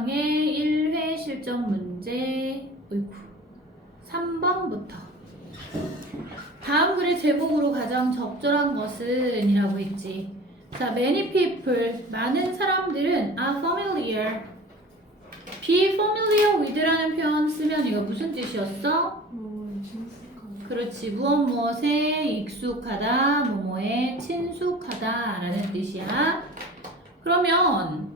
특강의 1회 실전 문제 3번부터 다음 글의 제목으로 가장 적절한 것은 이라고 했지. 자, many people, 많은 사람들은 are familiar, be familiar with라는 표현 쓰면 이거 무슨 뜻이었어? 친숙하다. 그렇지, 무엇에 익숙하다, 뭐뭐에 친숙하다 라는 뜻이야. 그러면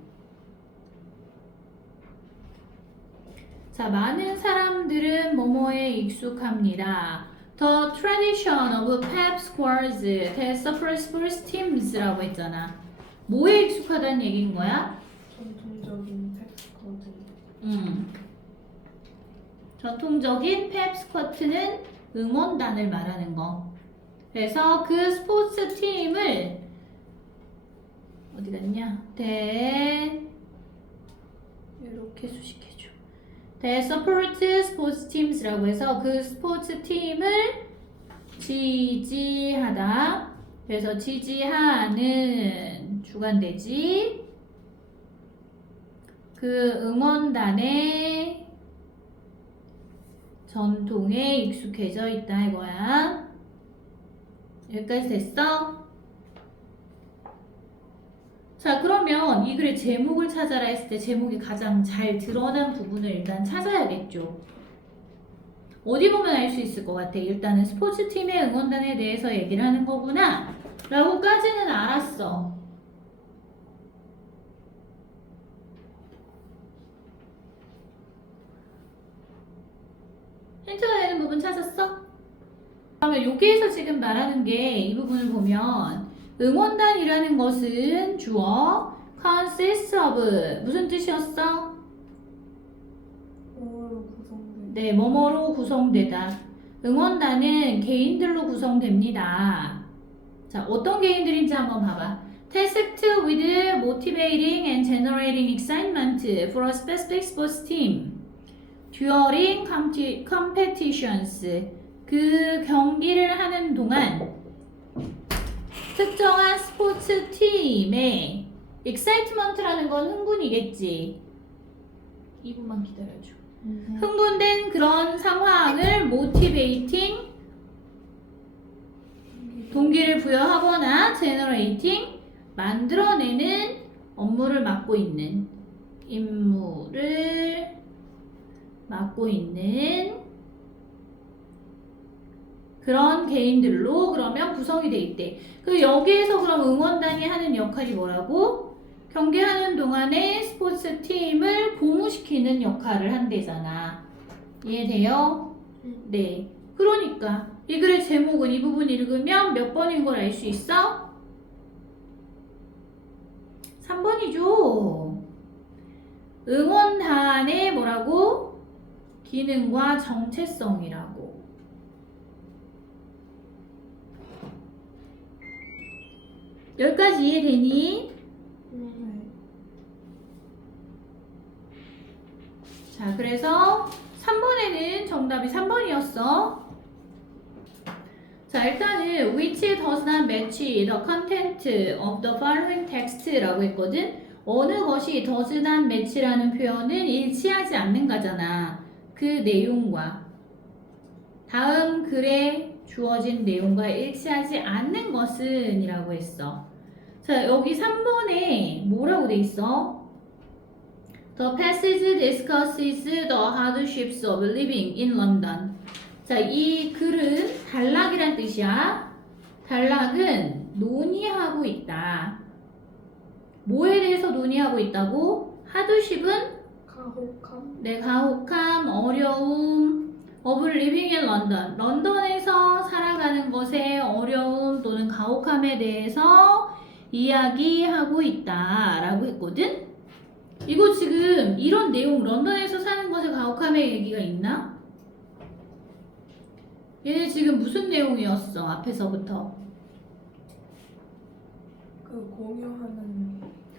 자, 많은 사람들은 뭐뭐에 익숙합니다. The tradition of pep squads that suffers sports teams라고 했잖아. 뭐에 익숙하다는 얘기인 거야? 전통적인 텍스커드. 전통적인 펩 스쿼트는 응원단을 말하는 거. 그래서 그 스포츠 팀을 어디 갔냐? 이렇게 수식해줘. The support sports teams라고 해서 그 스포츠 팀을 지지하다. 그래서 지지하는 주관대지. 그 응원단의 전통에 익숙해져 있다 이거야. 여기까지 됐어? 자, 그러면 이 글의 제목을 찾아라 했을 때 제목이 가장 잘 드러난 부분을 일단 찾아야겠죠. 어디 보면 알 수 있을 것 같아. 일단은 스포츠팀의 응원단에 대해서 얘기를 하는 거구나 라고까지는 알았어. 힌트가 되는 부분 찾았어? 그러면 여기에서 지금 말하는 게 이 부분을 보면 응원단이라는 것은 주어 consists of 무슨 뜻이었어? 뭐로 구성된? 네, 뭐뭐로 구성되다. 응원단은 개인들로 구성됩니다. 자, 어떤 개인들인지 한번 봐봐. Tasked with motivating and generating excitement for a specific sports team during competitions. 그 경기를 하는 동안 특정한 스포츠 팀의 excitement라는 건 흥분이겠지. 2분만 기다려줘. 흥분된 그런 상황을 motivating, 동기를 부여하거나 generating, 만들어내는 업무를 맡고 있는, 임무를 맡고 있는 그런 개인들로 그러면 구성이 돼 있대. 그 여기에서 그럼 응원단이 하는 역할이 뭐라고? 경기하는 동안에 스포츠 팀을 고무시키는 역할을 한대잖아. 이해돼요? 네. 그러니까 이 글의 제목은 이 부분 읽으면 몇 번인 걸 알 수 있어? 3번이죠. 응원단의 뭐라고? 기능과 정체성이라고. 여기까지 이해되니? 네. 자, 그래서 3번에는 정답이 3번이었어. 자, 일단은 which does not match the content of the following text라고 했거든. 어느 것이 does not match라는 표현은 일치하지 않는 거잖아. 그 내용과 다음 글에 주어진 내용과 일치하지 않는 것은 이라고 했어. 자, 여기 3번에 뭐라고 돼 있어? The passage discusses the hardships of living in London. 자, 이 글은 단락이란 뜻이야. 단락은 논의하고 있다. 뭐에 대해서 논의하고 있다고? hardship은? 가혹함. 네, 가혹함, 어려움, of living in London. 런던에서 살아가는 것의 어려움 또는 가혹함에 대해서 이야기하고 있다 라고 했거든? 이거 지금 이런 내용, 런던에서 사는 것의 가혹함의 얘기가 있나? 얘네 지금 무슨 내용이었어? 앞에서부터 그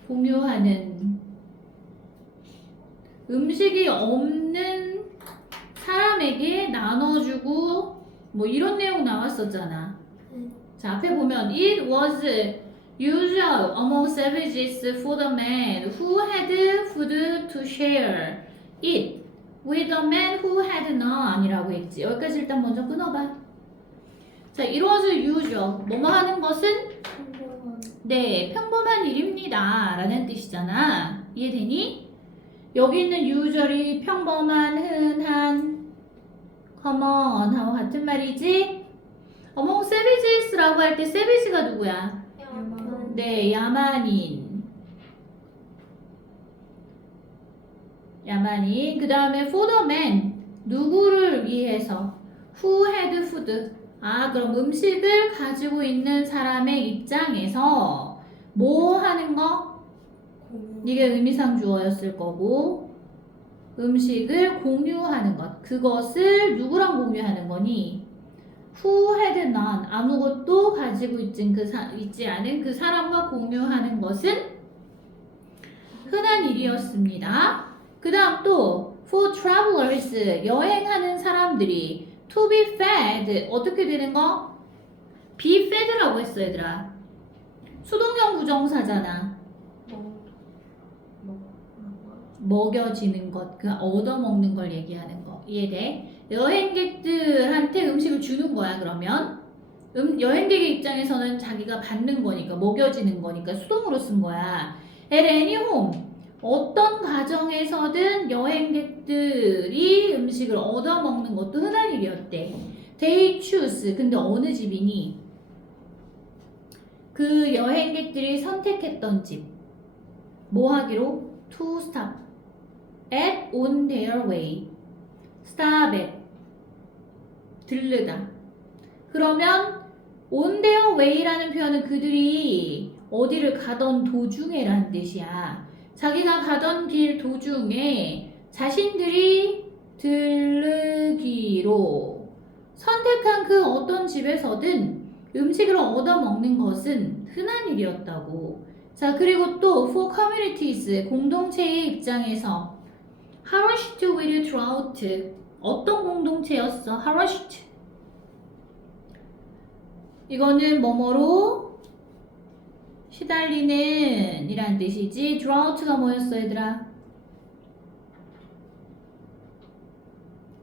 공유하는 음식이 없는 사람에게 나눠주고 뭐 이런 내용 나왔었잖아. 자, 앞에 보면 it was usual among savages for the man who had food to share it with the man who had none 이라고 했지. 여기까지 일단 먼저 끊어봐. 자, it was usual. 뭐뭐 하는 것은 평범한 네, 평범한 일입니다. 라는 뜻이잖아. 이해되니? 여기 있는 usual이 평범한, 흔한, common 하고 같은 말이지? among savages라고 할 때 savage가 누구야? 야만 네, 야만인. 야만인. 그 다음에 for the man. 누구를 위해서? who had food. 아, 그럼 음식을 가지고 있는 사람의 입장에서 뭐 하는 거? 공유 이게 의미상 주어였을 거고 음식을 공유하는 것. 그것을 누구랑 공유하는 거니? Who had none. 아무것도 가지고 있지 않은 그 사람과 공유하는 것은 흔한 일이었습니다. 그 다음 또 for travelers. 여행하는 사람들이 to be fed. 어떻게 되는 거? be fed라고 했어 얘들아. 수동형 부정사잖아. 먹여지는 것, 그 얻어먹는 걸 얘기하는 거. 이해돼? 여행객들한테 음식을 주는 거야, 그러면. 여행객의 입장에서는 자기가 받는 거니까, 먹여지는 거니까 수동으로 쓴 거야. At any home. 어떤 가정에서든 여행객들이 음식을 얻어먹는 것도 흔한 일이었대. They choose. 근데 어느 집이니? 그 여행객들이 선택했던 집. 뭐 하기로? To stop. At on their way. Stop at. 들르다. 그러면 on their way라는 표현은 그들이 어디를 가던 도중에라는 뜻이야. 자기가 가던 길 도중에 자신들이 들르기로 선택한 그 어떤 집에서든 음식을 얻어먹는 것은 흔한 일이었다고. 자, 그리고 또 for communities, 공동체의 입장에서 harassed with drought. 어떤 공동체였어? harassed. 이거는 뭐뭐로 시달리는 이란 뜻이지. drought가 뭐였어 얘들아?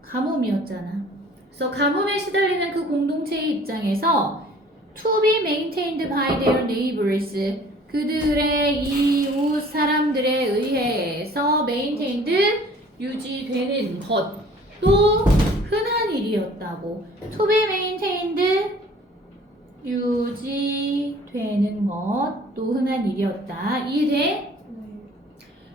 가뭄이었잖아. 그래서 가뭄에 시달리는 그 공동체의 입장에서 to be maintained by their neighbors. 그들의 이웃 사람들에 의해서 maintained 유지되는 것도 흔한 일이었다고. to be maintained 유지되는 것도 흔한 일이었다. 이해돼? 네.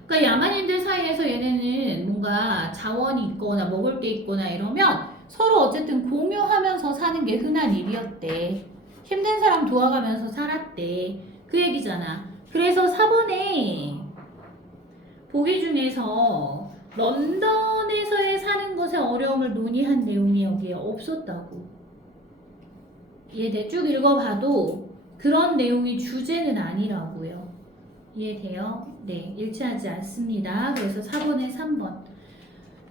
그러니까 야만인들 사이에서 얘네는 뭔가 자원이 있거나 먹을 게 있거나 이러면 서로 어쨌든 공유하면서 사는 게 흔한 일이었대. 힘든 사람 도와가면서 살았대. 그 얘기잖아. 그래서 4번에 보기 중에서 런던에서의 사는 것의 어려움을 논의한 내용이 여기에 없었다고. 이해돼? 쭉 읽어봐도 그런 내용이 주제는 아니라고요. 이해돼요? 네, 일치하지 않습니다. 그래서 4번에 3번.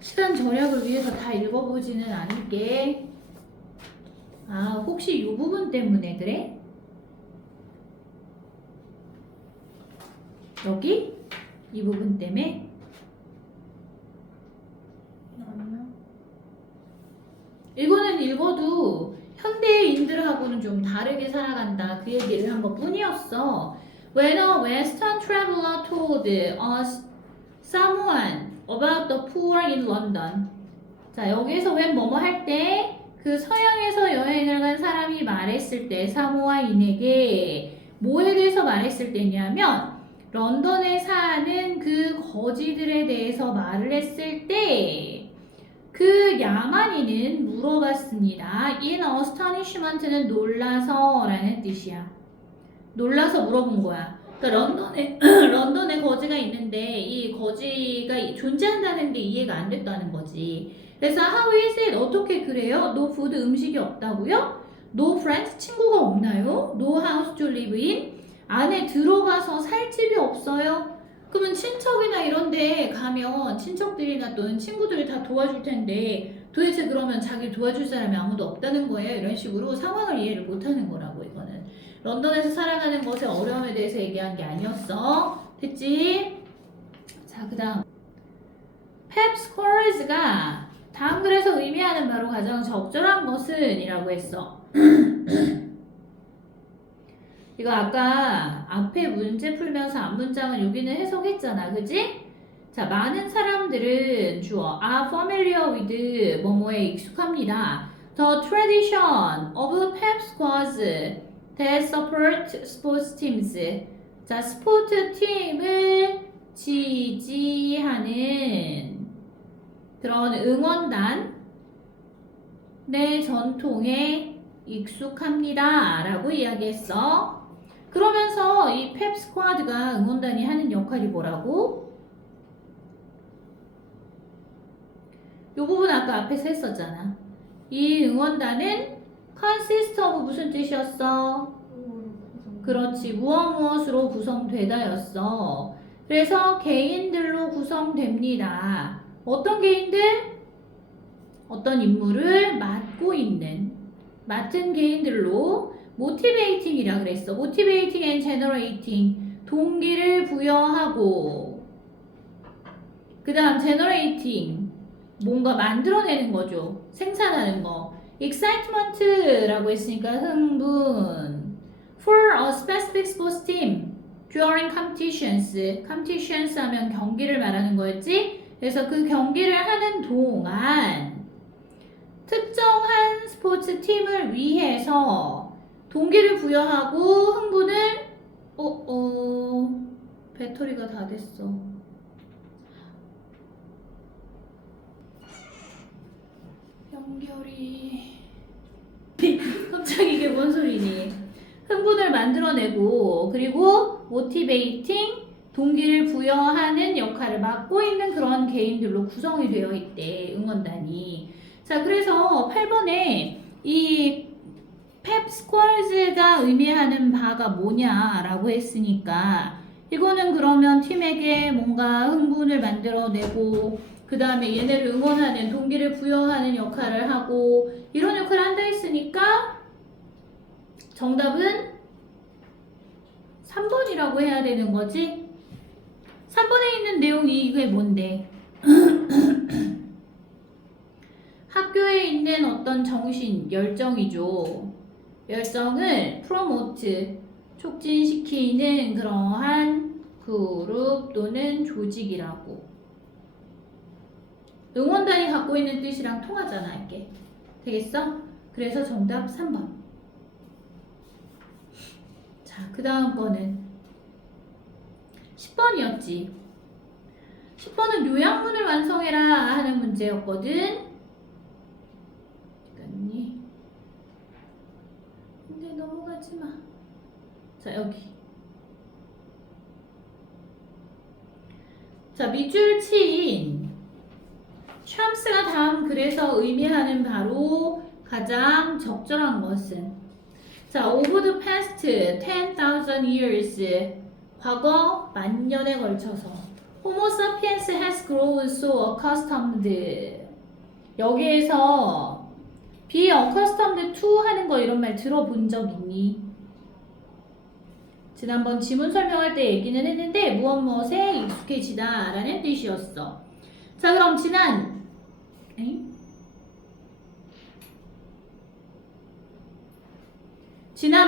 시간 절약을 위해서 다 읽어보지는 않을게. 아, 혹시 이 부분 때문에 그래? 여기? 이 부분 때문에? 아니요. 이거는 읽어도 현대인들하고는 좀 다르게 살아간다. 그 얘기를 한 것 뿐이었어. When a Western traveler told us someone about the poor in London. 자, 여기서 when 뭐뭐 할 때 그 서양에서 여행을 간 사람이 말했을 때 사모아인에게 뭐에 대해서 말했을 때냐면 런던에 사는 그 거지들에 대해서 말을 했을 때 그 야만인은 물어봤습니다. In astonishment는 놀라서 라는 뜻이야. 놀라서 물어본 거야. 그러니까 런던에 거지가 있는데 이 거지가 존재한다는 게 이해가 안 됐다는 거지. 그래서 how is it? 어떻게 그래요? No food 음식이 없다고요? No friends 친구가 없나요? No house to live in? 안에 들어가서 살 집이 없어요? 그러면 친척이나 이런 데 가면 친척들이나 또는 친구들이 다 도와줄 텐데 도대체 그러면 자기 도와줄 사람이 아무도 없다는 거예요? 이런 식으로 상황을 이해를 못하는 거라고 이거는. 런던에서 살아가는 것의 어려움에 대해서 얘기한 게 아니었어. 됐지? 자, 그 다음. 펩스코어즈가 다음 글에서 의미하는 바로 가장 적절한 것은 이라고 했어. 이거 아까 앞에 문제 풀면서 앞문장은 여기는 해석했잖아. 그지? 자, 많은 사람들은 주어 are familiar with 뭐뭐에 익숙합니다. The tradition of pep squads that support sports teams. 자, 스포츠 팀을 지지하는 그런 응원단 내 전통에 익숙합니다. 라고 이야기했어. 그러면서 이 펩 스쿼드가 응원단이 하는 역할이 뭐라고? 이 부분 아까 앞에서 했었잖아. 이 응원단은 consist of 무슨 뜻이었어? 그렇지. 무엇으로 구성되다였어. 그래서 개인들로 구성됩니다. 어떤 개인들? 어떤 임무를 맡은 개인들로 motivating이라 그랬어. motivating and generating. 동기를 부여하고 그 다음 generating. 뭔가 만들어내는 거죠. 생산하는 거. excitement라고 했으니까 흥분. For a specific sports team during competitions. competitions 하면 경기를 말하는 거였지? 그래서 그 경기를 하는 동안 특정한 스포츠 팀을 위해서 동기를 부여하고 흥분을 배터리가 다 됐어. 연결이 갑자기 이게 뭔 소리니? 흥분을 만들어내고 그리고 motivating 동기를 부여하는 역할을 맡고 있는 그런 개인들로 구성이 되어 있대. 응원단이. 자, 그래서 8번에 이 펩 스쿼즈가 의미하는 바가 뭐냐라고 했으니까 이거는 그러면 팀에게 뭔가 흥분을 만들어내고 그 다음에 얘네를 응원하는 동기를 부여하는 역할을 하고 이런 역할을 한다 했으니까 정답은 3번이라고 해야 되는 거지. 3번에 있는 내용이 이게 뭔데? 학교에 있는 어떤 정신, 열정이죠. 열정을 promote, 촉진시키는 그러한 그룹 또는 조직이라고. 응원단이 갖고 있는 뜻이랑 통하잖아, 이게. 되겠어? 그래서 정답 3번. 자, 그 다음 거는 10번이었지. 10번은 요약문을 완성해라 하는 문제였거든. 근데 넘어가지 마. 자, 여기. 자, 밑줄 친 샴스가 다음 글에서 의미하는 바로 가장 적절한 것은 자, over the past 10,000 years 과거 만년에 걸쳐서 Homo sapiens has grown so accustomed 여기에서 be accustomed to 하는 거 이런 말 들어본 적 있니? 지난번 지문 설명할 때 얘기는 했는데 무엇에 익숙해지다 라는 뜻이었어. 자, 그럼 지난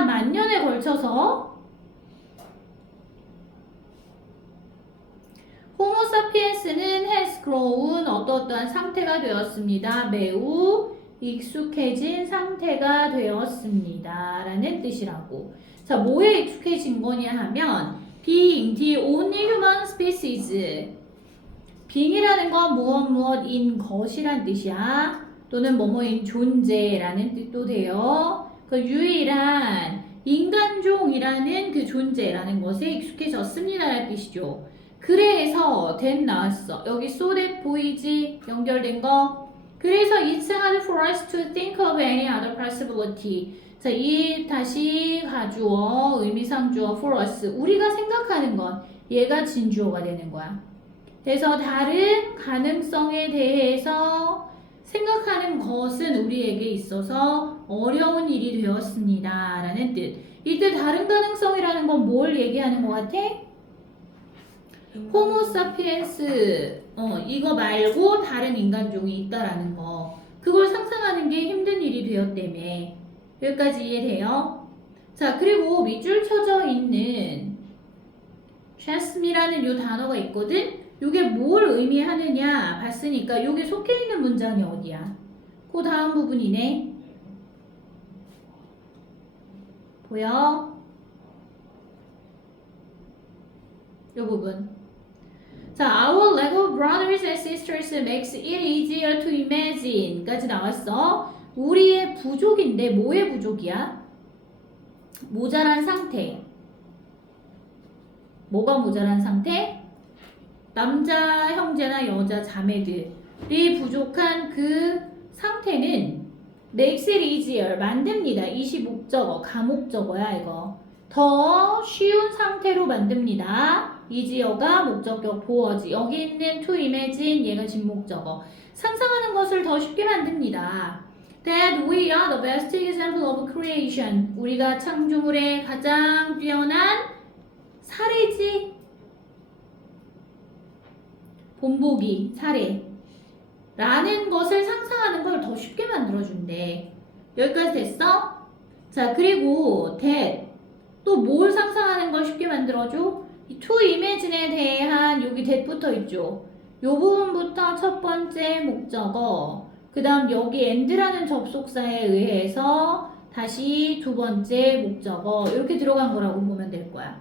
만년에 걸쳐서 호모 사피엔스는 has grown 어떠한 상태가 되었습니다. 매우 익숙해진 상태가 되었습니다. 라는 뜻이라고. 자, 뭐에 익숙해진 거냐 하면 being the only human species being이라는 건 무엇인 것이란 뜻이야. 또는 뭐뭐인 존재라는 뜻도 돼요. 그 유일한 인간종이라는 그 존재라는 것에 익숙해졌습니다라는 뜻이죠. 그래서 then 나왔어. 여기 so that 보이지? 연결된 거. 그래서 it's hard for us to think of any other possibility. 자, 이 다시 가주어, 의미상주어 for us. 우리가 생각하는 건 얘가 진주어가 되는 거야. 그래서 다른 가능성에 대해서 생각하는 것은 우리에게 있어서 어려운 일이 되었습니다. 라는 뜻. 이때 다른 가능성이라는 건 뭘 얘기하는 것 같아? 호모사피엔스 이거 말고 다른 인간종이 있다라는 거. 그걸 상상하는 게 힘든 일이 되었다며. 여기까지 이해돼요? 자, 그리고 밑줄 쳐져 있는 chasm이라는 요 단어가 있거든? 요게 뭘 의미하느냐 봤으니까 요게 속해 있는 문장이 어디야? 그 다음 부분이네. 보여? 요 부분. 자, our Lego brothers and sisters makes it easier to imagine 까지 나왔어. 우리의 부족인데 뭐의 부족이야? 모자란 상태. 뭐가 모자란 상태? 남자 형제나 여자 자매들이 부족한 그 상태는 makes it easier 만듭니다. 이시 목적어, 가목적어야 이거. 더 쉬운 상태로 만듭니다. easier가 목적격 보어지. 여기 있는 to imagine 얘가 진목적어. 상상하는 것을 더 쉽게 만듭니다. That we are the best example of creation. 우리가 창조물의 가장 뛰어난 사례지. 본보기, 사례. 라는 것을 상상하는 걸 더 쉽게 만들어준대. 여기까지 됐어? 자, 그리고 that. 또 뭘 상상하는 걸 쉽게 만들어줘? 이 to imagine에 대한 여기 that부터 있죠. 요 부분부터 첫 번째 목적어. 그 다음 여기 and라는 접속사에 의해서 다시 두 번째 목적어. 이렇게 들어간 거라고 보면 될 거야.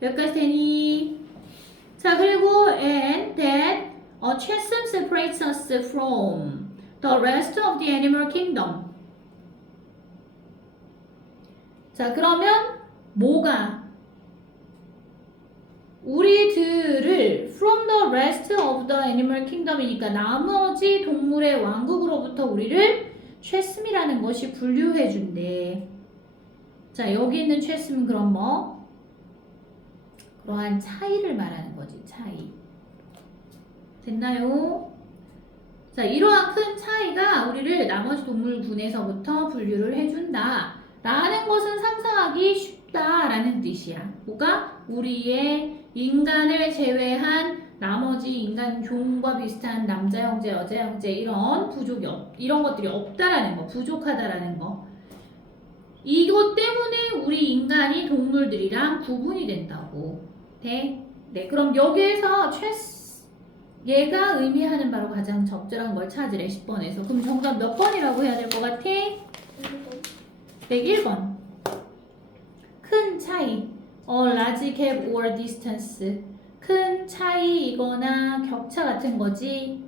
여기까지 되니? 자, 그리고 and that a chasm separates us from the rest of the animal kingdom. 자, 그러면 뭐가 우리들을 from the rest of the animal kingdom이니까 나머지 동물의 왕국으로부터 우리를 chasm이라는 것이 분류해 준대. 자, 여기 있는 chasm은 그럼 뭐? 그러한 차이를 말하는 거지, 차이. 됐나요? 자, 이러한 큰 차이가 우리를 나머지 동물군에서부터 분류를 해준다. 라는 것은 상상하기 쉽다라는 뜻이야. 뭐가? 우리의 인간을 제외한 나머지 인간 종과 비슷한 남자 형제, 여자 형제 이런 부족이 이런 것들이 없다라는 거, 부족하다라는 거. 이것 때문에 우리 인간이 동물들이랑 구분이 된다고. 네? 네, 그럼 여기에서 얘가 의미하는 바로 가장 적절한 걸 찾으래, 10번에서. 그럼 정답 몇 번이라고 해야 될 것 같아? 101번. 큰 차이. A large gap or distance. 큰 차이이거나 격차 같은 거지.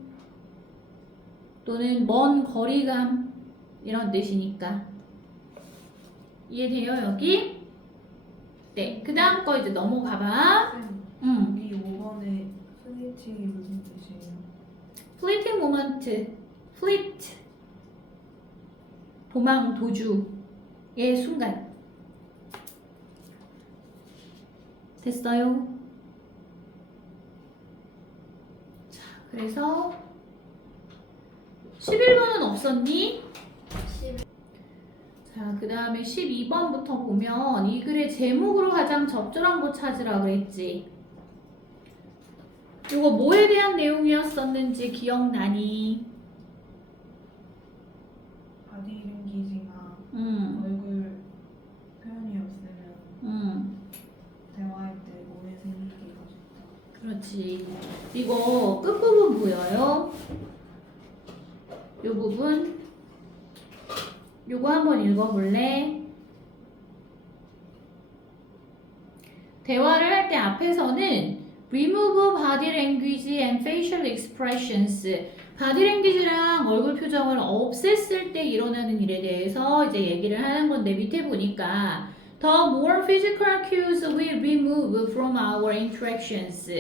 또는 먼 거리감. 이런 뜻이니까. 이해돼요, 여기? 네, 그 다음 거 이제 넘어가봐. 이 5번에 스위칭이 무슨 뜻이에요? fleeting moment, fleet, 도망, 도주의 순간. 됐어요? 자, 그래서 11번은 없었니? 자, 그 다음에 12번부터 보면 이 글의 제목으로 가장 적절한 거 찾으라 그랬지. 이거 뭐에 대한 내용이었었는지 기억나니? 바디랭귀지가 얼굴 표현이 없으면 대화할 때 오해 생기기가 쉽다. 그렇지. 이거 끝부분 보여요? 이 부분. 요거 한번 읽어볼래? 대화를 할 때 앞에서는 remove body language and facial expressions. body language랑 얼굴 표정을 없앴을 때 일어나는 일에 대해서 이제 얘기를 하는 건데 밑에 보니까 the more physical cues we remove from our interactions.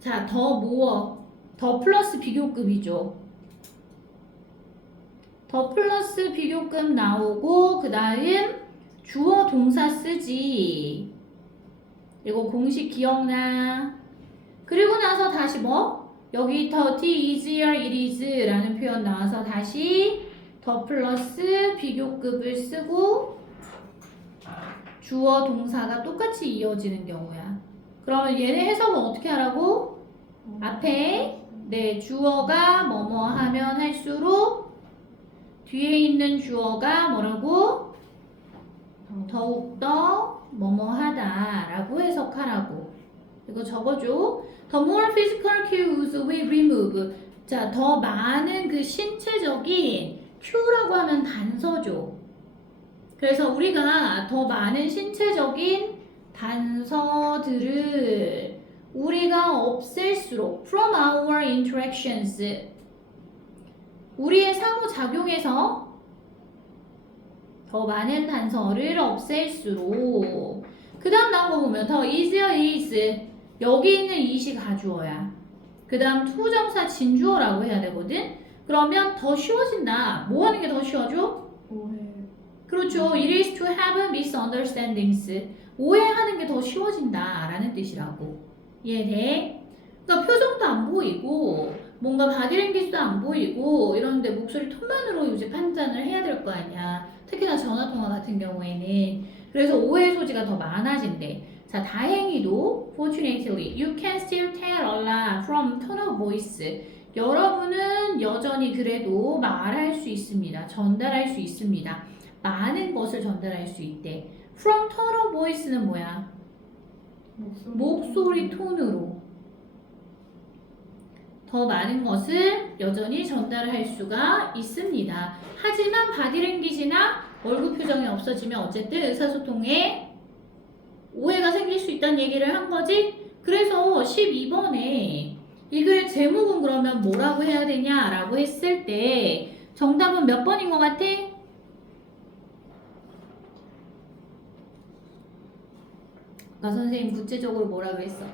자, 더 more, 더 플러스 비교급이죠. 더 플러스 비교급 나오고 그 다음 주어 동사 쓰지. 이거 공식 기억나? 그리고 나서 다시 뭐? 여기 더 T easier it is 라는 표현 나와서 다시 더 플러스 비교급을 쓰고 주어 동사가 똑같이 이어지는 경우야. 그러면 얘네 해석은 어떻게 하라고? 앞에 네 주어가 뭐뭐 하면 할수록 뒤에 있는 주어가 뭐라고? 더욱더 뭐뭐 하다 라고 해석하라고. 이거 적어줘. The more physical cues we remove. 자, 더 많은 그 신체적인 cue라고 하면 단서죠. 그래서 우리가 더 많은 신체적인 단서들을 우리가 없앨수록 from our interactions 우리의 상호작용에서 더 많은 단서를 없앨수록 그 다음 나온 거 보면 더 easier is 여기 있는 it이 가주어야. 그 다음 투정사 진주어라고 해야 되거든. 그러면 더 쉬워진다. 뭐 하는 게 더 쉬워져? 오해. 그렇죠. It is to have misunderstandings. 오해하는 게 더 쉬워진다 라는 뜻이라고. 이해돼? 그러니까 표정도 안 보이고 뭔가 바디랭귀지도 안 보이고 이런데 목소리 톤만으로 이제 판단을 해야 될 거 아니야. 특히나 전화통화 같은 경우에는. 그래서 오해 소지가 더 많아진대. 자, 다행히도 fortunately you can still tell a lot from tone of voice. 여러분은 여전히 그래도 말할 수 있습니다. 전달할 수 있습니다. 많은 것을 전달할 수 있대. From tone of voice는 뭐야? 목소리 톤으로 더 많은 것을 여전히 전달할 수가 있습니다. 하지만 바디랭귀지나 얼굴 표정이 없어지면 어쨌든 의사소통에 오해가 생길 수 있다는 얘기를 한 거지. 그래서 12번에 이 글의 제목은 그러면 뭐라고 해야 되냐라고 했을 때 정답은 몇 번인 것 같아? 아까 선생님 구체적으로 뭐라고 했어?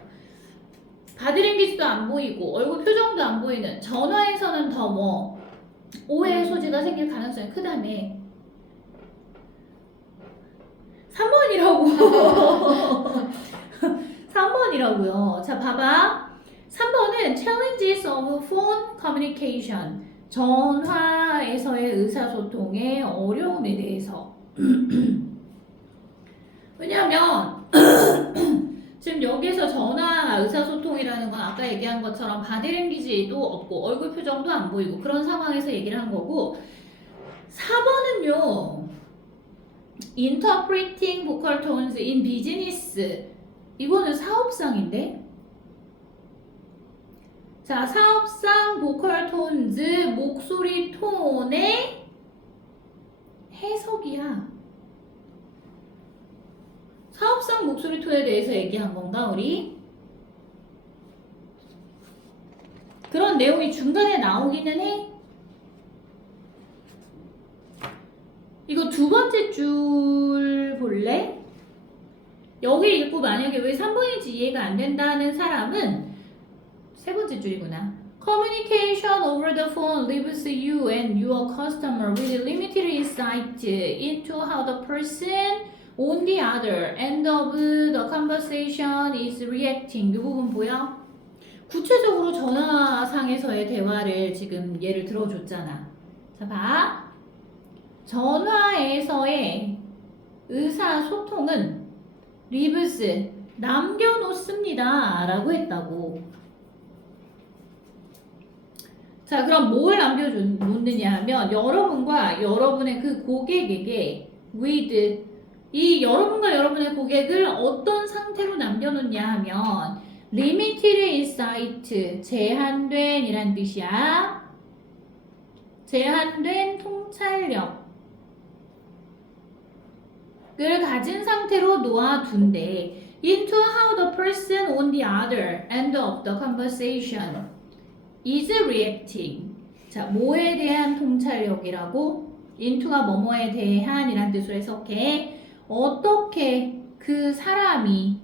바디랭귀지도 안 보이고 얼굴 표정도 안 보이는 전화에서는 더 뭐 오해의 소지가 생길 가능성이 크다며. 3번이라고. 3번이라고요. 자, 봐봐. 3번은 challenges of phone communication. 전화에서의 의사소통의 어려움에 대해서. 왜냐하면 지금 여기서 전화 의사소통이라는 건 아까 얘기한 것처럼 바디랭귀지도 없고 얼굴 표정도 안 보이고 그런 상황에서 얘기를 한 거고 4번은요. Interpreting vocal tones in business. 이거는 사업상인데? 자, 사업상 vocal tones, 목소리 톤의 해석이야. 사업상 목소리 톤에 대해서 얘기한 건가, 우리? 그런 내용이 중간에 나오기는 해. 이거 두 번째 줄 볼래? 여기 읽고 만약에 왜 3번인지 이해가 안 된다는 사람은 세 번째 줄이구나. Communication over the phone leaves you and your customer with limited insight into how the person on the other end of the conversation is reacting. 이 부분 보여? 구체적으로 전화상에서의 대화를 지금 예를 들어줬잖아. 자, 봐. 전화에서의 의사소통은 leaves, 남겨놓습니다 라고 했다고. 자, 그럼 뭘 남겨놓느냐 하면 여러분과 여러분의 그 고객에게 with 이 여러분과 여러분의 고객을 어떤 상태로 남겨놓냐 하면 limited insight, 제한된 이란 뜻이야. 제한된 통찰력을 가진 상태로 놓아둔대. into how the person on the other end of the conversation is reacting. 자, 뭐에 대한 통찰력이라고? into가 뭐뭐에 대한 이란 뜻으로 해석해. 어떻게 그 사람이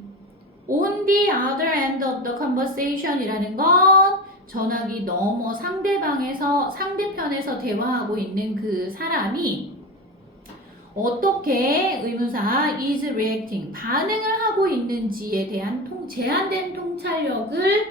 on the other end of the conversation 이라는 건 전화기 너머 상대편에서 대화하고 있는 그 사람이 어떻게 의문사 is reacting 반응을 하고 있는지에 대한 제한된 통찰력을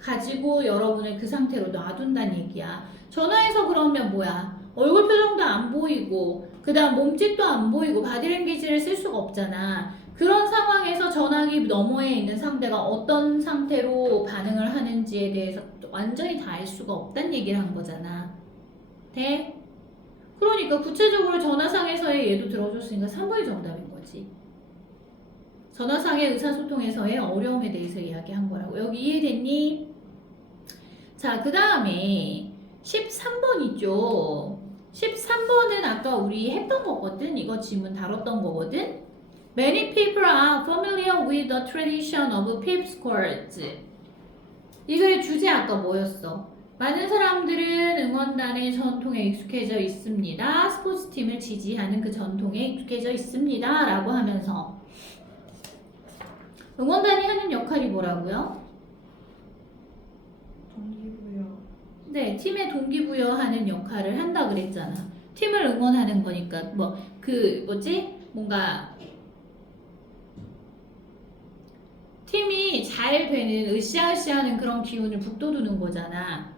가지고 여러분을 그 상태로 놔둔다는 얘기야. 전화해서 그러면 뭐야? 얼굴 표정도 안 보이고 그 다음 몸짓도 안 보이고 바디랭귀지를 쓸 수가 없잖아. 그런 상황에서 전화기 너머에 있는 상대가 어떤 상태로 반응을 하는지에 대해서 완전히 다 알 수가 없다는 얘기를 한 거잖아. 돼? 그러니까 구체적으로 전화상에서의 예도 들어줬으니까 3번이 정답인 거지. 전화상의 의사소통에서의 어려움에 대해서 이야기한 거라고. 여기 이해됐니? 자, 그 다음에 13번이죠. 13번은 아까 우리 했던 거거든. 이거 지문 다뤘던 거거든. Many people are familiar with the tradition of pep squads. 이거의 주제 아까 뭐였어? 많은 사람들은 응원단의 전통에 익숙해져 있습니다. 스포츠팀을 지지하는 그 전통에 익숙해져 있습니다. 라고 하면서 응원단이 하는 역할이 뭐라고요? 동기부여. 네, 팀에 동기부여하는 역할을 한다 그랬잖아. 팀을 응원하는 거니까 뭔가 팀이 잘 되는 으쌰으쌰하는 그런 기운을 북돋우는 거잖아.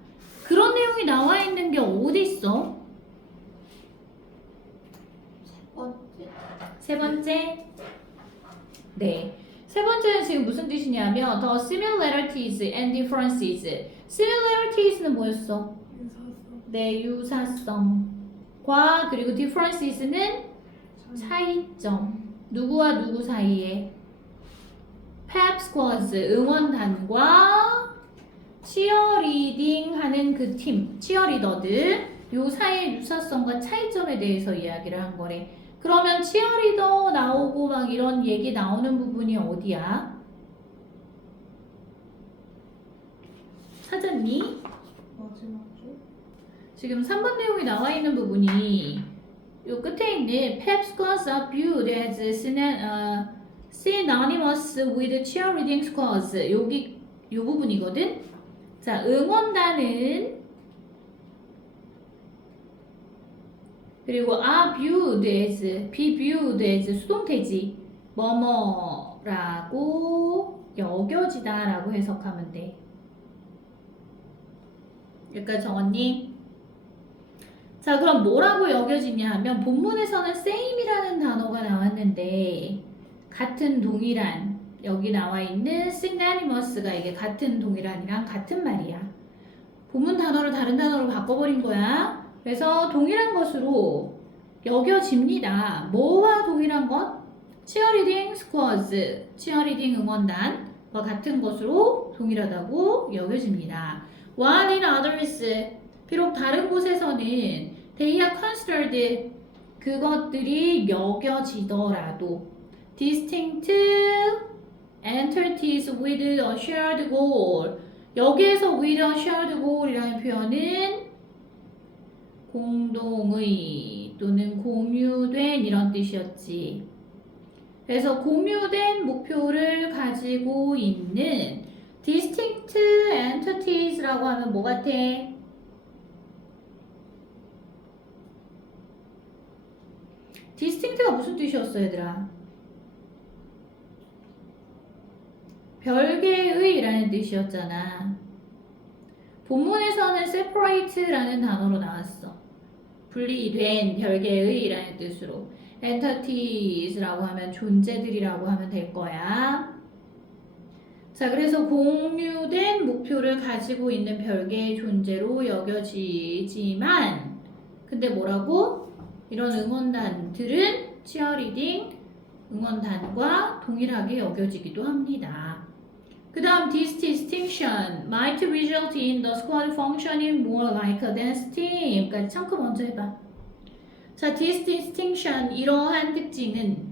그런 내용이 나와 있는 게 어디 있어? 세 번째. 네. 세 번째는 지금 무슨 뜻이냐면 the similarities and differences. similarities는 뭐였어? 유사성. 네, 유사성과 그리고 differences는 차이점. 누구와 누구 사이에? pep squads 응원단과 치어리딩 하는 그 팀, 치어리더들 요 사이의 유사성과 차이점에 대해서 이야기를 한 거래. 그러면 치어리더 나오고 막 이런 얘기 나오는 부분이 어디야? 찾았니? 마지막 쪽. 지금 3번 내용이 나와 있는 부분이 요 끝에 있는 pep squads are viewed as synonymous with cheerleading squads. 여기 요 부분이거든. 자, 응원단은 그리고 are viewed as, be viewed as 수동태지. 뭐뭐라고 여겨지다라고 해석하면 돼. 여기까지 적었니? 자, 그럼 뭐라고 여겨지냐 하면 본문에서는 same이라는 단어가 나왔는데 같은 동일한 여기 나와 있는 synonymous가 이게 같은 동일한이랑 같은 말이야. 본문 단어를 다른 단어로 바꿔버린 거야. 그래서 동일한 것으로 여겨집니다. 뭐와 동일한 것? cheerleading squads, 치어리딩 응원단과 같은 것으로 동일하다고 여겨집니다. While in others, 비록 다른 곳에서는 they are considered, 그것들이 여겨지더라도 distinct entities with a shared goal. 여기에서 with a shared goal이라는 표현은 공동의 또는 공유된 이런 뜻이었지. 그래서 공유된 목표를 가지고 있는 distinct entities라고 하면 뭐 같아? distinct가 무슨 뜻이었어, 얘들아? 별개의라는 뜻이었잖아. 본문에서는 separate라는 단어로 나왔어. 분리된 별개의라는 뜻으로. entities라고 하면 존재들이라고 하면 될 거야. 자, 그래서 공유된 목표를 가지고 있는 별개의 존재로 여겨지지만 근데 뭐라고? 이런 응원단들은 치어리딩 응원단과 동일하게 여겨지기도 합니다. 그 다음 this distinction might result in the squad functioning more like a dance team. 까지 참고 먼저 해봐. 자, this distinction 이러한 특징은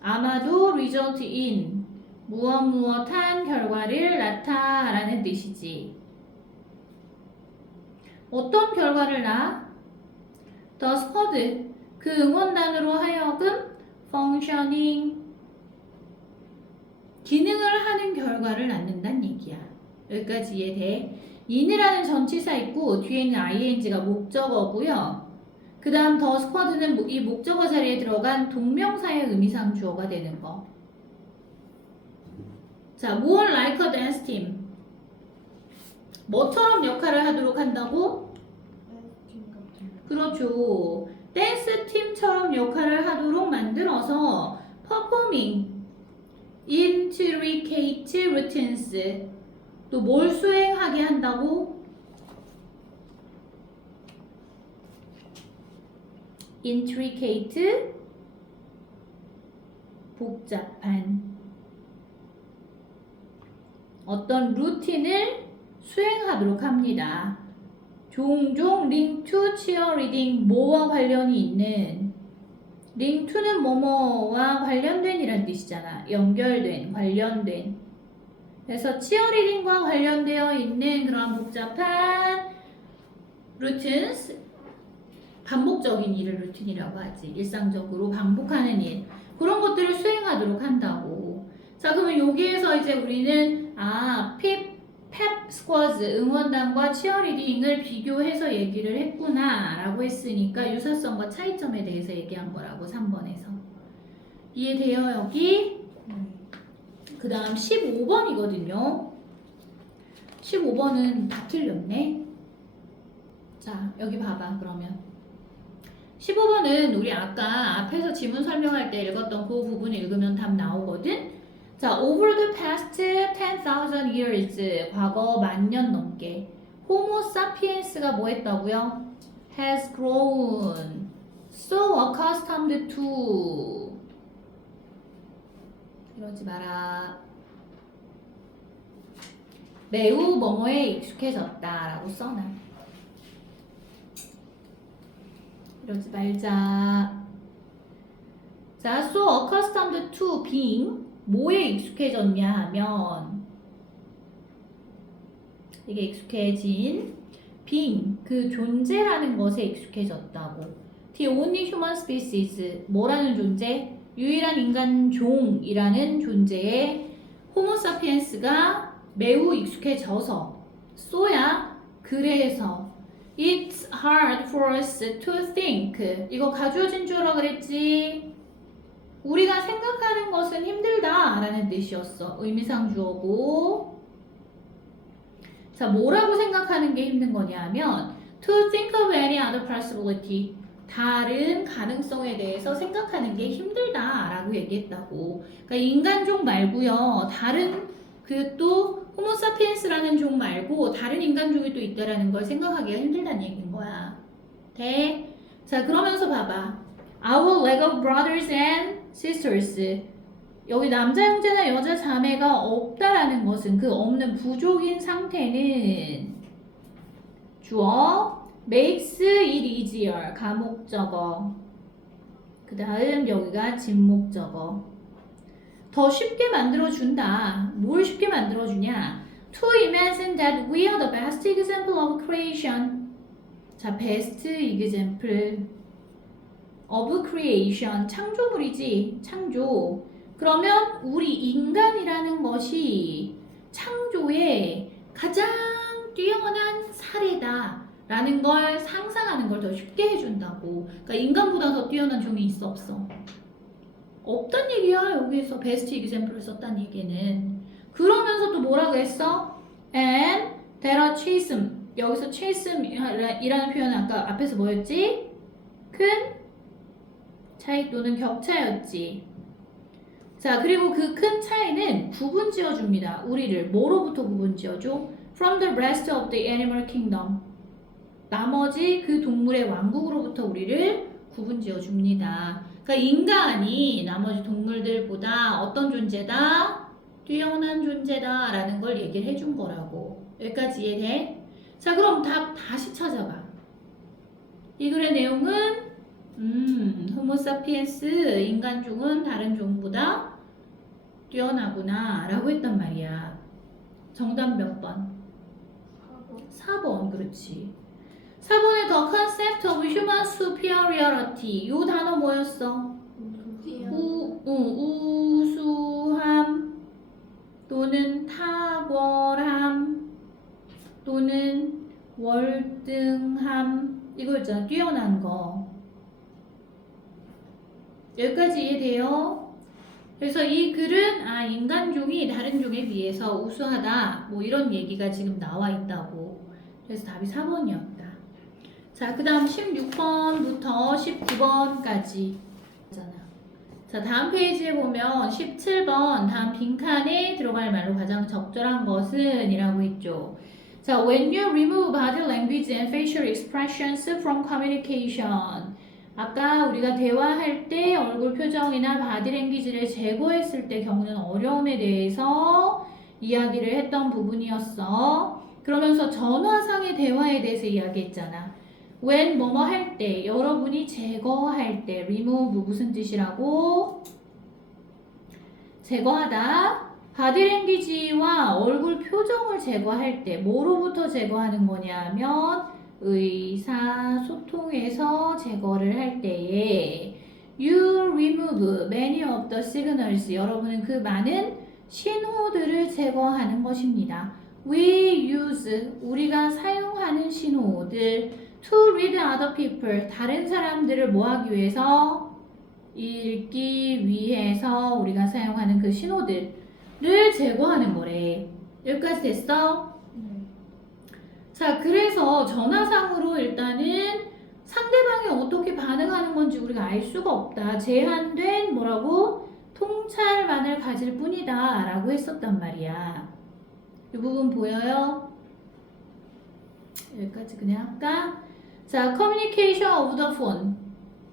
아마도 result in 무엇무엇한 결과를 낳다라는 뜻이지. 어떤 결과를 낳아? The squad 그 응원단으로 하여금 functioning 기능을 하는 결과를 낳는다는 얘기야. 여기까지 이해돼? in이라는 전치사 있고 뒤에 있는 ing가 목적어고요. 그 다음 더 스쿼드는 이 목적어 자리에 들어간 동명사의 의미상 주어가 되는 거. 자, more like a dance team. 뭐처럼 역할을 하도록 한다고? 팀 같은 거. 그렇죠. 댄스 팀처럼 역할을 하도록 만들어서 performing intricate routines 또 뭘 수행하게 한다고? intricate 복잡한 어떤 루틴을 수행하도록 합니다. 종종 link to cheerleading 뭐와 관련이 있는 link to는 뭐뭐와 관련된 이란 뜻이잖아. 연결된, 관련된. 그래서 cheerleading과 관련되어 있는 그런 복잡한 routines 반복적인 일을 루틴이라고 하지. 일상적으로 반복하는 일. 그런 것들을 수행하도록 한다고. 자, 그러면 여기에서 이제 우리는 펩 스쿼즈 응원단과 치어리딩을 비교해서 얘기를 했구나 라고 했으니까 유사성과 차이점에 대해서 얘기한 거라고 3번에서. 이해돼요 여기? 그 다음 15번이거든요. 15번은 다 틀렸네. 자, 여기 봐봐 그러면. 15번은 우리 아까 앞에서 지문 설명할 때 읽었던 그 부분 읽으면 답 나오거든. 자, over the past 10,000 years 과거 10,000년 넘게 호모 사피엔스가 뭐 했다고요? has grown so accustomed to 이러지 마라. 매우 뭐뭐에 익숙해졌다 라고 써놔. 이러지 말자. 자, so accustomed to being 뭐에 익숙해졌냐 하면 이게 익숙해진 being 그 존재라는 것에 익숙해졌다고. The only human species 뭐라는 존재? 유일한 인간 종이라는 존재에 호모 사피엔스가 매우 익숙해져서 so야 그래서 It's hard for us to think. 이거 가주어진 주어라 그랬지? 우리가 생각하는 것은 힘들다 라는 뜻이었어. 의미상 주어고. 자, 뭐라고 생각하는 게 힘든 거냐 하면 To think of any other possibility. 다른 가능성에 대해서 생각하는 게 힘들다 라고 얘기했다고. 그러니까 인간종 말고요. 다른 그 또 호모사피엔스라는 종 말고 다른 인간종이 또 있다라는 걸 생각하기가 힘들다는 얘기인 거야. 돼? 자, 그러면서 봐봐. Our Lego brothers and sisters. 여기 남자 형제나 여자 자매가 없다라는 것은 그 없는 부족인 상태는 주어 makes it easier 가목적어. 그 다음 여기가 진목적어. 더 쉽게 만들어준다. 뭘 쉽게 만들어주냐? To imagine that we are the best example of creation. 자, best example of creation. 창조물이지. 창조. 그러면 우리 인간이라는 것이 창조의 가장 뛰어난 사례다. 라는 걸 상상하는 걸 더 쉽게 해준다고. 그러니까 인간보다 더 뛰어난 종이 있어 없어? 없단 얘기야. 여기에서 베스트 example을 썼단 얘기는. 그러면서 또 뭐라고 했어? And there are chasm. 여기서 chasm이라는 표현은 아까 앞에서 뭐였지? 큰 차이 또는 격차였지. 자, 그리고 그 큰 차이는 구분 지어줍니다. 우리를 뭐로부터 구분 지어줘? From the rest of the animal kingdom. 나머지 그 동물의 왕국으로부터 우리를 구분 지어줍니다. 그러니까 인간이 나머지 동물들보다 어떤 존재다? 뛰어난 존재다 라는 걸 얘기를 해준 거라고. 여기까지 이해돼? 자, 그럼 답 다시 찾아봐. 이 글의 내용은 호모사피엔스 인간종은 다른 종보다 뛰어나구나 라고 했단 말이야. 정답 몇 번? 4번. 그렇지. 4번에 the concept of human superiority. 요 단어 뭐였어? 우수함 또는 탁월함 또는 월등함 이거 있잖아. 뛰어난 거. 여기까지 이해돼요? 그래서 이 글은 인간종이 다른 종에 비해서 우수하다. 뭐 이런 얘기가 지금 나와 있다고. 그래서 답이 4번이었다. 자, 그 다음 16번부터 19번까지. 자, 다음 페이지에 보면 17번 다음 빈칸에 들어갈 말로 가장 적절한 것은 이라고 있죠. 자, when you remove body language and facial expressions from communication. 아까 우리가 대화할 때 얼굴 표정이나 바디 랭귀지를 제거했을 때 겪는 어려움에 대해서 이야기를 했던 부분이었어. 그러면서 전화상의 대화에 대해서 이야기했잖아. when 뭐뭐 할 때, 여러분이 제거할 때, remove 무슨 뜻이라고? 제거하다. 바디랭귀지와 얼굴 표정을 제거할 때 뭐로부터 제거하는 거냐면 의사소통에서 제거를 할 때에 you remove many of the signals. 여러분은 그 많은 신호들을 제거하는 것입니다. we use 우리가 사용하는 신호들 to read other people 다른 사람들을 뭐 하기 위해서 읽기 위해서 우리가 사용하는 그 신호들을 제거하는 거래. 여기까지 됐어? 네. 자, 그래서 전화상으로 일단은 상대방이 어떻게 반응하는 건지 우리가 알 수가 없다. 제한된 뭐라고? 통찰만을 가질 뿐이다 라고 했었단 말이야. 이 부분 보여요? 여기까지 그냥 할까? 자, communication of the phone.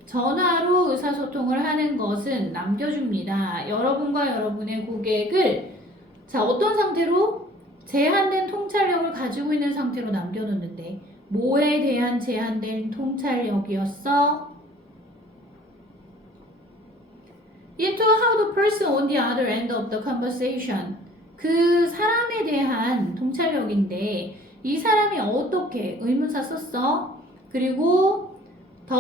전화로 의사소통을 하는 것은 남겨줍니다. 여러분과 여러분의 고객을 자, 어떤 상태로? 제한된 통찰력을 가지고 있는 상태로 남겨놓는데 뭐에 대한 제한된 통찰력이었어? into how the person on the other end of the conversation. 그 사람에 대한 통찰력인데 이 사람이 어떻게 의문사 썼어? 그리고 the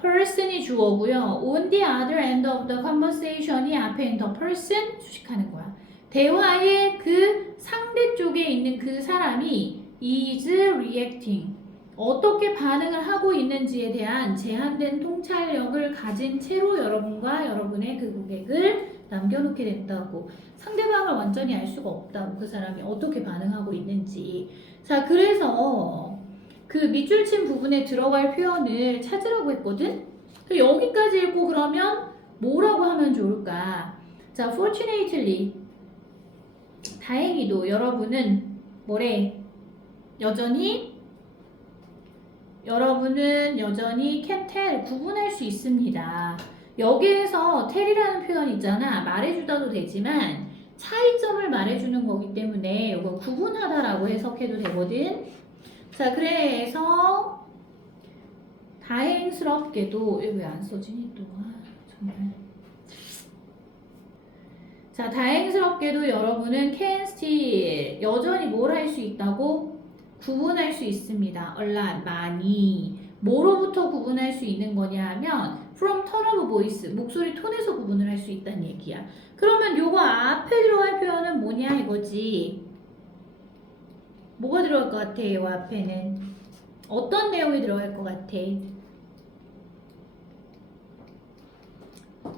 person이 주어고요. on the other end of the conversation이 앞에 있는 the person 수식하는 거야. 대화의 그 상대 쪽에 있는 그 사람이 is reacting. 어떻게 반응을 하고 있는지에 대한 제한된 통찰력을 가진 채로 여러분과 여러분의 그 고객을 남겨놓게 된다고. 상대방을 완전히 알 수가 없다고. 그 사람이 어떻게 반응하고 있는지. 자, 그래서 그 밑줄 친 부분에 들어갈 표현을 찾으라고 했거든? 여기까지 읽고 그러면 뭐라고 하면 좋을까? 자, fortunately. 다행히도 여러분은 뭐래? 여러분은 여전히 can tell, 구분할 수 있습니다. 여기에서 tell이라는 표현 있잖아. 말해주다도 되지만 차이점을 말해주는 거기 때문에 이거 구분하다라고 해석해도 되거든. 자, 그래서 다행스럽게도 이거 왜 안 써지니 또? 정말. 자, 다행스럽게도 여러분은 can still 여전히 뭘 할 수 있다고? 구분할 수 있습니다. a lot, 많이. 뭐로부터 구분할 수 있는 거냐 하면 from tone of voice, 목소리 톤에서 구분을 할 수 있다는 얘기야. 그러면 요거 앞에 들어갈 표현은 뭐냐 이거지. 뭐가 들어갈 것 같아? 요 앞에는 어떤 내용이 들어갈 것 같아?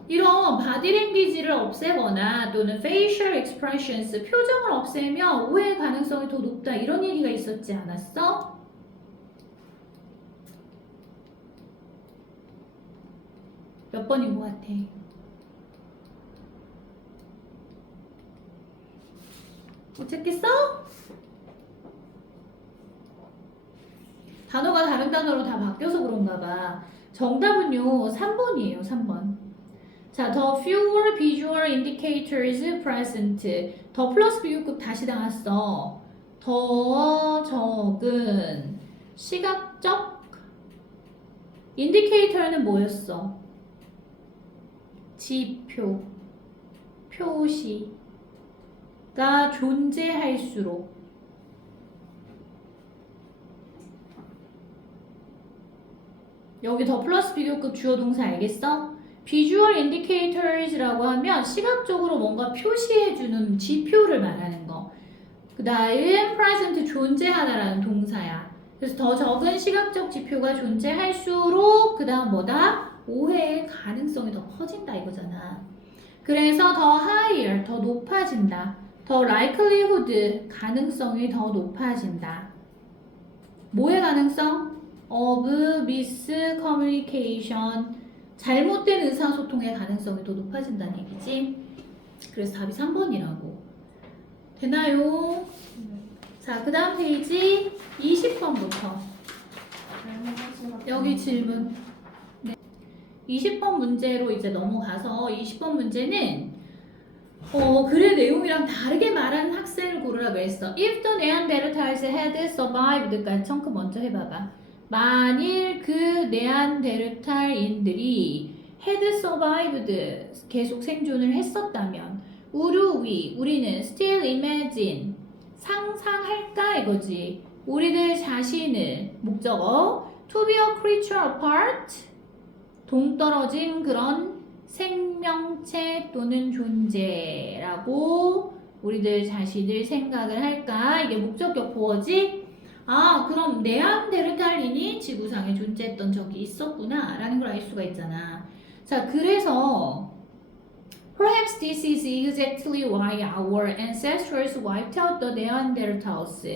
이런 바디랭귀지를 없애거나 또는 facial expressions, 표정을 없애면 오해 가능성이 더 높다 이런 얘기가 있었지 않았어? 몇 번인 것 같아? 못 찾겠어? 단어가 다른 단어로 다 바뀌어서 그런가 봐. 정답은요 3번이에요 3번. 자, the fewer visual indicators present. 더 플러스 비교급 다시 나왔어. 더 적은 시각적 인디케이터는 뭐였어? 지표, 표시가 존재할수록 여기 더 플러스 비교급 주어 동사 알겠어? visual indicators라고 하면 시각적으로 뭔가 표시해주는 지표를 말하는 거. 그 다음 present 존재하다라는 동사야. 그래서 더 적은 시각적 지표가 존재할수록 그 다음 뭐다? 오해의 가능성이 더 커진다 이거잖아. 그래서 더 higher, 더 높아진다. 더 likelihood, 가능성이 더 높아진다. 뭐의 가능성? of miscommunication, 잘못된 의사소통의 가능성이 더 높아진다는 얘기지. 그래서 답이 3번이라고. 되나요? 자, 그 다음 페이지 20번부터. 여기 질문. 네. 20번 문제로 이제 넘어가서 20번 문제는 글의 내용이랑 다르게 말하는 학생을 고르라 그랬어. If the Neanderthals had survived까지 청크 먼저 해봐봐. 만일 그 네안데르탈인들이 had survived, 계속 생존을 했었다면 우리는 still imagine, 상상할까 이거지. 우리들 자신을, 목적어 to be a creature apart, 동떨어진 그런 생명체 또는 존재라고 우리들 자신을 생각을 할까? 이게 목적격 보어지? 아, 그럼 네안데르탈인이 지구상에 존재했던 적이 있었구나 라는 걸 알 수가 있잖아. 자, 그래서 Perhaps this is exactly why our ancestors wiped out the Neanderthals.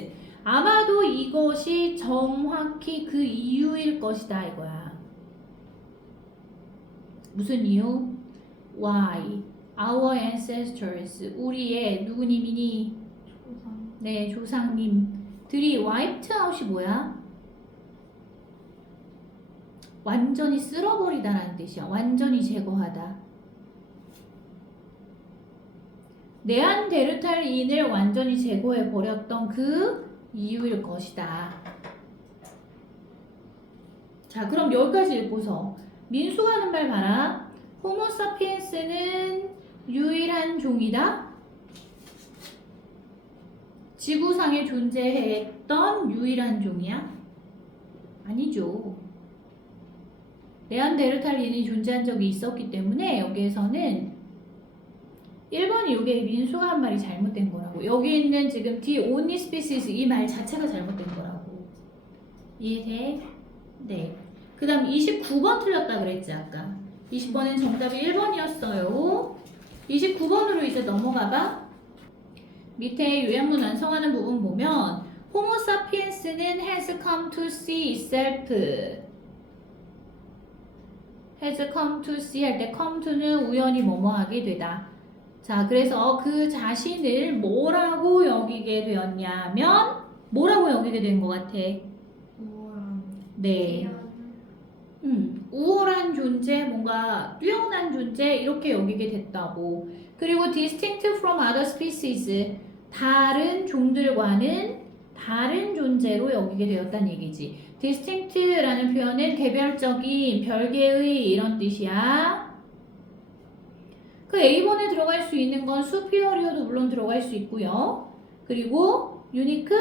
아마도 이것이 정확히 그 이유일 것이다 이거야. 무슨 이유? Why? Our ancestors, 우리의 누구님이니? 네, 조상님들이 wiped out이 뭐야? 완전히 쓸어버리다라는 뜻이야. 완전히 제거하다. 네안데르탈인을 완전히 제거해버렸던 그 이유일 것이다. 자, 그럼 여기까지 읽고서 민수가 하는 말 봐라. 호모사피엔스는 유일한 종이다. 지구상에 존재했던 유일한 종이야? 아니죠. 네안데르탈인이 존재한 적이 있었기 때문에 여기에서는 1번이 이게 민수가 한 말이 잘못된 거라고. 여기 있는 지금 the only species 이 말 자체가 잘못된 거라고. 이해돼? 네. 그 다음 29번 틀렸다 그랬지 아까. 20번은 정답이 1번이었어요. 29번으로 이제 넘어가봐. 밑에 요약문 완성하는 부분 보면 호모 사피엔스는 has come to see itself. has come to see 할 때 come to는 우연히 뭐뭐하게 되다. 자, 그래서 그 자신을 뭐라고 여기게 되었냐면 뭐라고 여기게 된 것 같아? 우월한. 네. 우월한 존재, 뭔가 뛰어난 존재 이렇게 여기게 됐다고. 그리고 distinct from other species, 다른 종들과는 다른 존재로 여기게 되었다는 얘기지. distinct라는 표현은 개별적인, 별개의 이런 뜻이야. 그 A번에 들어갈 수 있는 건 superior도 물론 들어갈 수 있고요. 그리고 unique,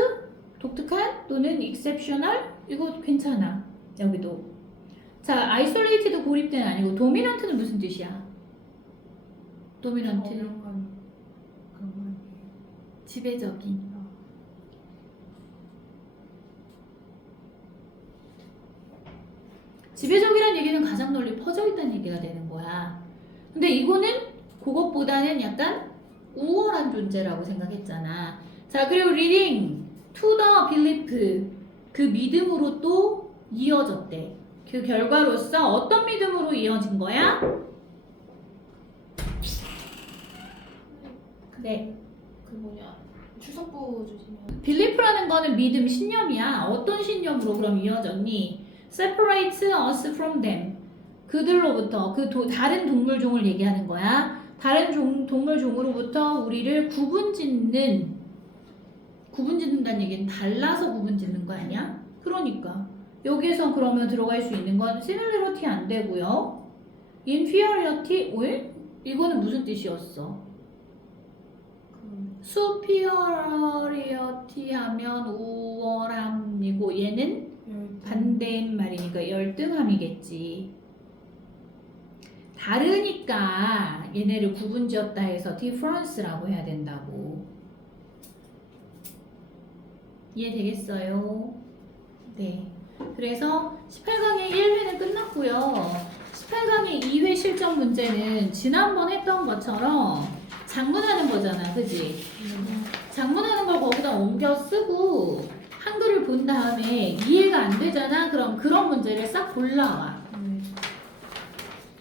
독특한 또는 exceptional, 이거 괜찮아. 여기도. 자, isolated 고립된 아니고 dominant는 무슨 뜻이야? dominant. 그런 지배적인. 지배적이라는 얘기는 가장 널리 퍼져 있다는 얘기가 되는 거야. 근데 이거는 그것보다는 약간 우월한 존재라고 생각했잖아. 자, 그리고 reading to the belief, 그 믿음으로 또 이어졌대. 그 결과로서 어떤 믿음으로 이어진 거야? 네. 그 뭐냐 주석부 주시면 belief라는 거는 믿음, 신념이야. 어떤 신념으로 그럼 이어졌니? separate us from them. 그들로부터, 다른 동물종을 얘기하는 거야. 다른 동물종으로부터 우리를 구분짓는다는 얘기는 달라서 구분짓는 거 아니야? 그러니까 여기에서 그러면 들어갈 수 있는 건 similarity 안 되고요. inferiority, 왜? 이거는 무슨 뜻이었어? superiority 하면 우월함이고 얘는 반대인 말이니까 열등함이겠지. 다르니까 얘네를 구분지었다 해서 difference라고 해야 된다고. 이해되겠어요? 네. 그래서 18강의 1회는 끝났고요. 18강의 2회 실전 문제는 지난번 했던 것처럼 작문하는 거잖아, 그지? 작문하는 걸 거기다 옮겨 쓰고 한글을 본 다음에 이해가 안 되잖아? 그럼 그런 문제를 싹 골라와.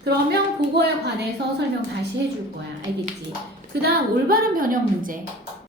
그러면 그거에 관해서 설명 다시 해줄 거야. 알겠지? 그 다음 올바른 변형 문제.